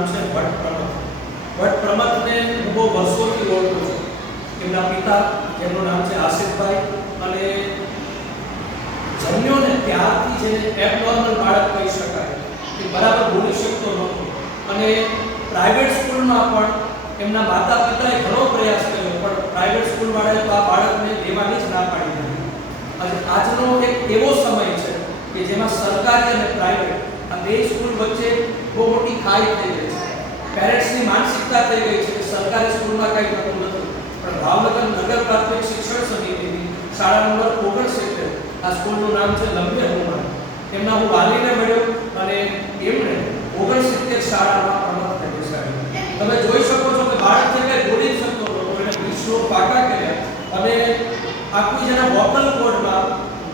નામ છે ભટ્ટ પ્રમથ. ભટ્ટ પ્રમથને હું બહુ વર્ષોથી ઓળખું છું. એમના પિતા જેમનું નામ છે આસિફભાઈ, અને જન્મ્યો ને ત્યારથી જેને એબનોર્મલ બાળક કહી શકાય, કે બરાબર બોલી શકતો નહોતો, અને પ્રાઇવેટ સ્કૂલમાં પણ એમના માતા પિતાએ ઘણો પ્રયાસ કર્યો, પણ પ્રાઇવેટ સ્કૂલ વાળાએ તો આ બાળકને લેવાની જ ના પાડી દીધી. અને આજનો એક એવો સમય છે કે જેમાં સરકારી અને પ્રાઇવેટ આ બે સ્કૂલ વચ્ચે બહુ મોટી ખાઈ થઈ ગઈ છે. પેરેન્ટ્સની માનસિકતા થઈ ગઈ છે કે સરકારી સ્કૂલમાં કંઈ થતું નથી, પણ ભાવનગર નગર પ્રાથમિક શિક્ષણ સમિતિની શાળા નંબર 69, આ સ્કૂલનું નામ છે લંબે હનુમાન, એમના હું વાલીને મળ્યો અને એમણે 69 શાળામાં પ્રમોટ કરી બેસાડ્યો. તમે જોઈ શકો છો કે બાળક જે કંઈ બોલી શકતો નહોતો, એને 20 શ્લોક પાકા કર્યા, અને આખું જેના વોકલ કોડમાં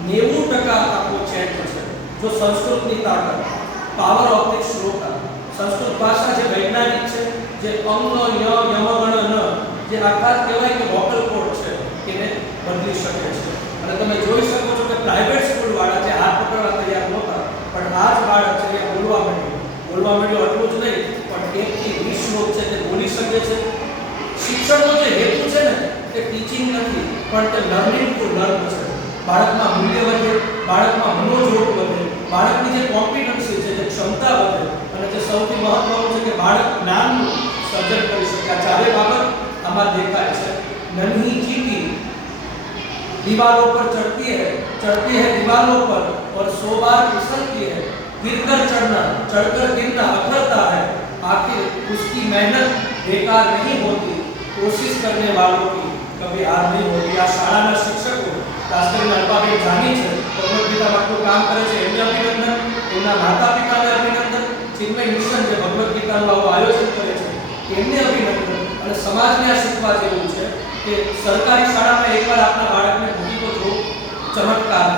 90% આખો ચેટ છે. જો સંસ્કૃતની તાકાત, પાવર ઓફ ધ શ્લોક, સંસ્કૃત ભાષા જે વૈજ્ઞાનિક છે, જે અંગ ય યમ ગણ ન, જે આખા કહેવાય કે વોકલ કોડ છે, એને બદલી શકે છે. અને તમે જોઈ શકો છો કે પ્રાઇવેટ સ્કૂલ વાળા જે હાથ પકડવા તૈયાર નહોતા, પણ આ જ બાળક છે એ બોલવા માંડ્યો. એટલું જ નહીં, પણ 1 થી 20 શ્લોક છે તે બોલી શકે છે. શિક્ષણનો જે હેતુ છે ને, તે ટીચિંગ નથી, પણ તે લર્નિંગ ટુ લર્ન છે. બાળકમાં મૂલ્ય વધે, બાળકમાં મનોજોગ વધે, બાળકની જે કોમ્પિટન્સી છે, જે ક્ષમતા વધે, અને જે સૌથી મહત્વનું છે કે બાળક જ્ઞાનનું સર્જન કરી શકે. આ ચારે બાબત આમાં દેખાય છે. નन्ही चींटी दीवारों पर चढ़ती है दीवारों पर और 100 बार फिसलती है, गिरकर चढ़ना, चढ़कर गिरना अखरता है, आखिर उसकी मेहनत बेकार नहीं होती, कोशिश करने वालों की कभी हार नहीं होती. આ શાળાના શિક્ષકો ખાસ કરીને અલ્પાબેન જાની છે, ભગવદ ગીતા વાળું કામ કરે છે, એમને અભિનંદન. એમના માતા પિતાને અભિનંદન. ચિન્મય મિશન જે ભગવદ ગીતાનું આવું આયોજન કરે છે, એમને અભિનંદન. અને સમાજને આ શીખવા જેવું છે કે સરકારી શાળામાં એકવાર આપના બાળકને મૂકી તો જો ચમત્કાર